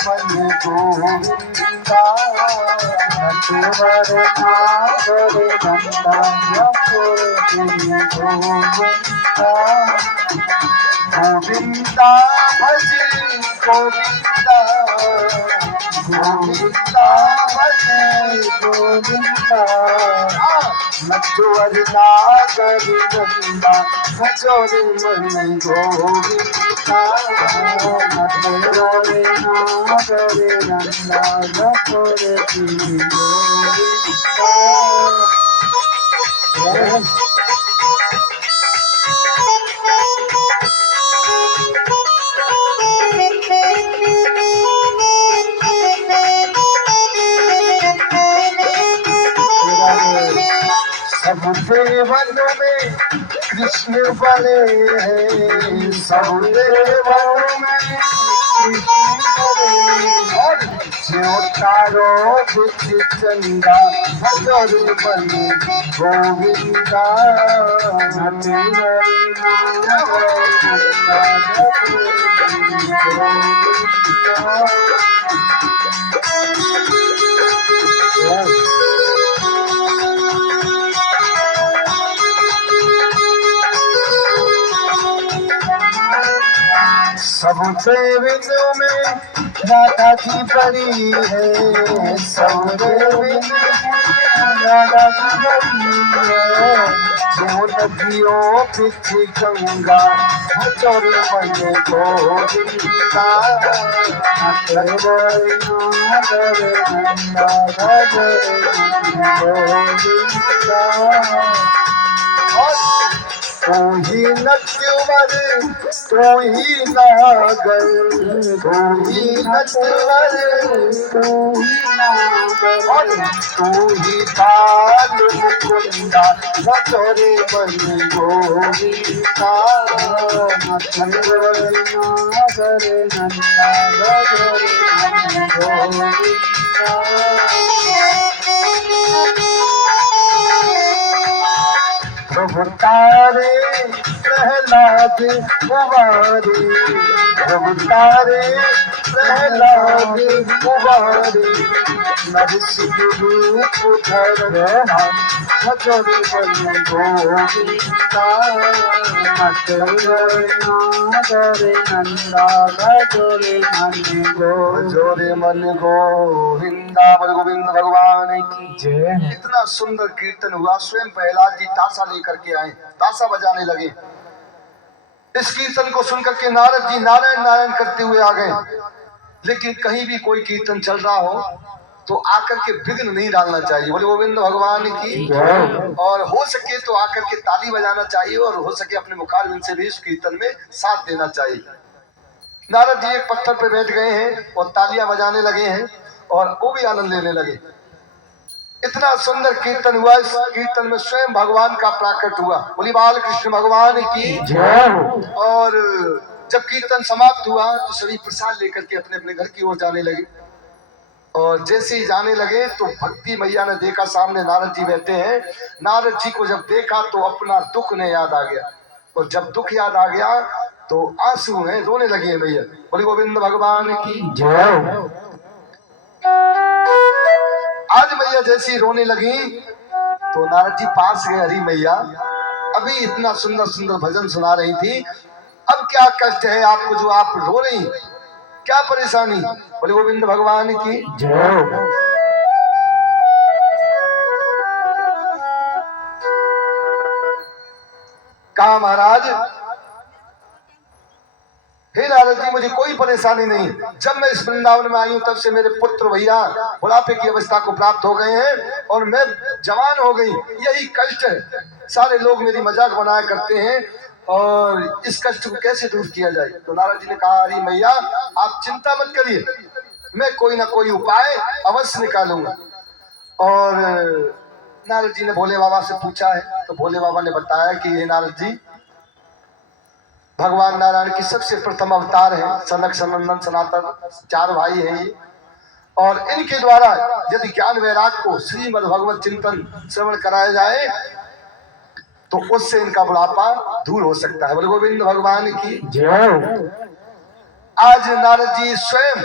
मन गोविंदा नटवर नागर नंदा यशोर गोविंदा गोविंदा भज गोविंदा गोविंदा भज गोविंदा नटवर नागर नंदा यशोर मन गोविंदा नटवर नागर नंदा यशोर गोविंदा। सब देवों में कृष्ण बने हैं, सब देवों में कृष्ण बने और जो तारो बिच चंदा हजर बने गोविंदा सब देवियों में राधा जी बड़ी है, सब देवियों में राधा जी बड़ी है जो नदियों बिच गंगा हजर बने गोविंदा नटवर नागर नंदा हजर गोविंदा तू ही नटवर तू ही नागर तू ही नटवर तू ही नागर तू ही बाल मुकुंदा नटवर मन गोविंदा नटवर नागर नंदा हजर गोविंदा। प्रभु तारे प्रहलाद कुमारी प्रभु तारे प्रहलाद कुमारी नरसिंह रूप धर हजर बन गोविंदा नटवर नागर नंदा हजर मन गोविंदा बोल गोविंद भगवान की जय। इतना सुंदर कीर्तन हुआ, स्वयं प्रहलाद जी ताशा लेकर के आए, ताशा बजाने लगे। इस कीर्तन को सुनकर के नारद जी नारायण नारायण करते हुए आ गए। लेकिन कहीं भी कोई कीर्तन चल रहा हो तो आकर के विघ्न नहीं डालना चाहिए, बोले गोविंद भगवान की। और हो सके तो आकर के ताली बजाना चाहिए और हो सके अपने मुखारविंद से भी इस कीर्तन में साथ देना चाहिए। नारद जी एक पत्थर पे बैठ गए हैं और तालियां बजाने लगे हैं और वो भी आनंद लेने लगे। इतना सुंदर कीर्तन हुआ, इस कीर्तन में स्वयं भगवान का प्राकट हुआ, बोली बाल कृष्ण भगवान की। और जब कीर्तन समाप्त हुआ तो सभी प्रसाद लेकर के अपने अपने घर की ओर जाने लगे। और जैसे ही जाने लगे तो भक्ति मैया ने देखा सामने नारद जी बैठे हैं। नारद जी को जब देखा तो अपना दुख ने याद आ गया, और जब दुख याद आ गया तो आंसू हैं, रोने लगी है मैया, बोली गोविंद भगवान की जय। आज मैया जैसी रोने लगी तो नारद जी पास गए, हरी मैया अभी इतना सुंदर सुंदर भजन सुना रही थी, अब क्या कष्ट है आपको जो आप रो रही, क्या परेशानी, बोले गोविंद भगवान की जय। कहा महाराज हे नारद जी मुझे कोई परेशानी नहीं, जब मैं इस वृंदावन में आई हूँ तब से मेरे पुत्र भैया बुढ़ापे की अवस्था को प्राप्त हो गए हैं और मैं जवान हो गई, यही कष्ट है। सारे लोग मेरी मजाक बनाया करते हैं और इस कष्ट को कैसे दूर किया जाए। तो नारद जी ने कहा अरे मैया आप चिंता मत करिए, मैं कोई ना कोई उपाय अवश्य निकालूंगा। और नारद जी ने भोले बाबा से पूछा है तो भोले बाबा ने बताया कि ये नारद जी भगवान नारायण की सबसे प्रथम अवतार है, सनक सनंदन सनातन चार भाई हैं ये, और इनके द्वारा यदि ज्ञान वैराग को श्रीमद् भगवत चिंतन श्रवण कराया जाए तो उससे इनका बुढ़ापा दूर हो सकता है। बोले गोविंद भगवान की जय। आज नारद जी स्वयं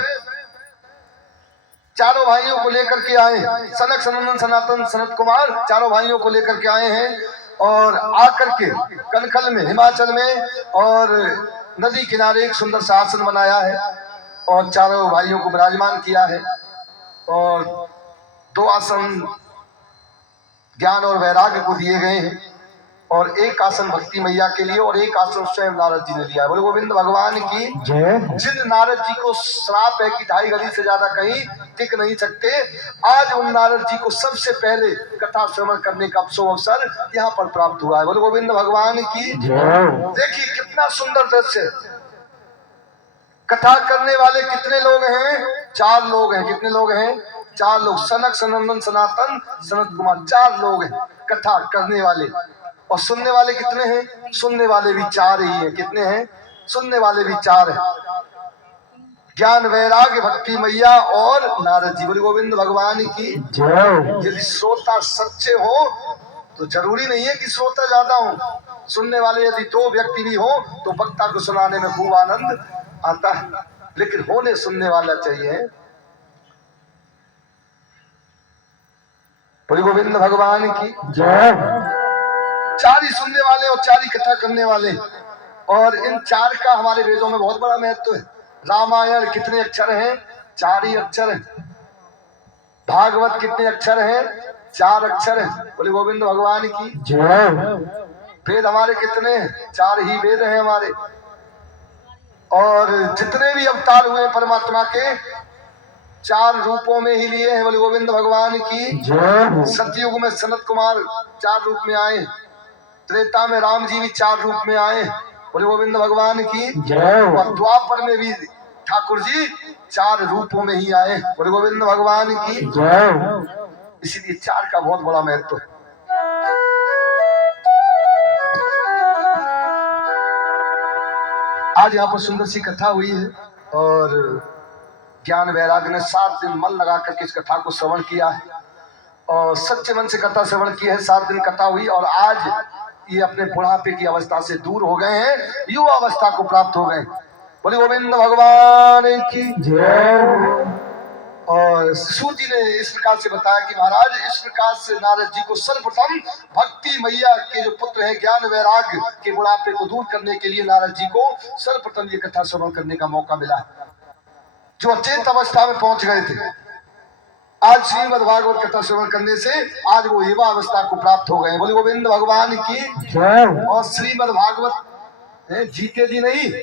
चारों भाइयों को लेकर के आए, सनक सनंदन सनातन सनत कुमार चारों भाइयों को लेकर के आए हैं और आकर के कनखल में हिमाचल में और नदी किनारे एक सुंदर सा आसन बनाया है और चारों भाइयों को विराजमान किया है। और 2 आसन ज्ञान और वैराग्य को दिए गए हैं और एक आसन भक्ति मैया के लिए और एक आसन स्वयं नारद जी ने लिया है। बोले गोविंद भगवान की जय। जिन नारद जी को श्राप है कि 2.5 घड़ी से ज्यादा कहीं टिक नहीं सकते, आज उन नारद जी को सबसे पहले कथा श्रवण करने का अवसर यहाँ पर प्राप्त हुआ है। बोले गोविंद भगवान की जय। देखिए कितना सुंदर दृश्य। कथा करने वाले कितने लोग हैं? 4 लोग हैं। कितने लोग हैं? 4 लोग। सनक सनंदन सनातन सनत कुमार 4 लोग हैं कथा करने वाले। और सुनने वाले कितने हैं? सुनने वाले भी 4 ही हैं। कितने हैं? सुनने वाले भी 4 हैं। ज्ञान वैराग्य भक्ति मैया और नारद जी। बोले गोविंद भगवान की जय। यदि श्रोता सच्चे हो तो जरूरी नहीं है कि श्रोता ज्यादा हो, सुनने वाले यदि 2 व्यक्ति भी हो तो वक्ता को सुनाने में खूब आनंद आता है, लेकिन होने सुनने वाला चाहिए। बोले गोविंद भगवान की जय। 4 ही सुनने वाले और 4 ही कथा करने वाले। और इन 4 का हमारे वेदों में बहुत बड़ा महत्व है। रामायण कितने अक्षर हैं? 4 ही अक्षर हैं। भागवत कितने अक्षर हैं? 4 अक्षर हैं। बोले गोविंद भगवान की जय। वेद हमारे कितने हैं? 4 ही वेद हैं हमारे। और जितने भी अवतार हुए परमात्मा के 4 रूपों में ही लिए हैं। बोले गोविंद भगवान की जय। सतयुग में सनत कुमार 4 रूप में आए, त्रेता में राम जी भी 4 रूप में आए। बोले गोविंद भगवान की जय। और द्वापर में भी ठाकुर जी 4 रूपों में ही आए। बोले गोविंद भगवान की जय। इसीलिए 4 का बहुत बड़ा महत्व है। आज यहाँ पर सुंदर सी कथा हुई है और ज्ञान वैराग्य ने 7 दिन मन लगा करके इस कथा को श्रवण किया है और सच्चे मन से कथा श्रवण की है। 7 दिन कथा हुई और आज ये अपने बुढ़ापे की अवस्था से दूर हो गए हैं, युवा अवस्था को प्राप्त हो गए। बोले गोविंद भगवान की जय। और सूत जी ने इस प्रकार से बताया कि महाराज इस प्रकार से नारद जी को सर्वप्रथम भक्ति मैया के जो पुत्र हैं ज्ञान वैराग्य के बुढ़ापे को दूर करने के लिए नारद जी को सर्वप्रथम ये कथा श्रवण करने का मौका मिला है, जो अचेत अवस्था में पहुंच गए थे। आज श्रीमद् भागवत कथा श्रवण करने से आज वो युवा अवस्था को प्राप्त हो गए। बोले गोविंद भगवान की जय। और श्रीमद् भागवत जीते जी नहीं,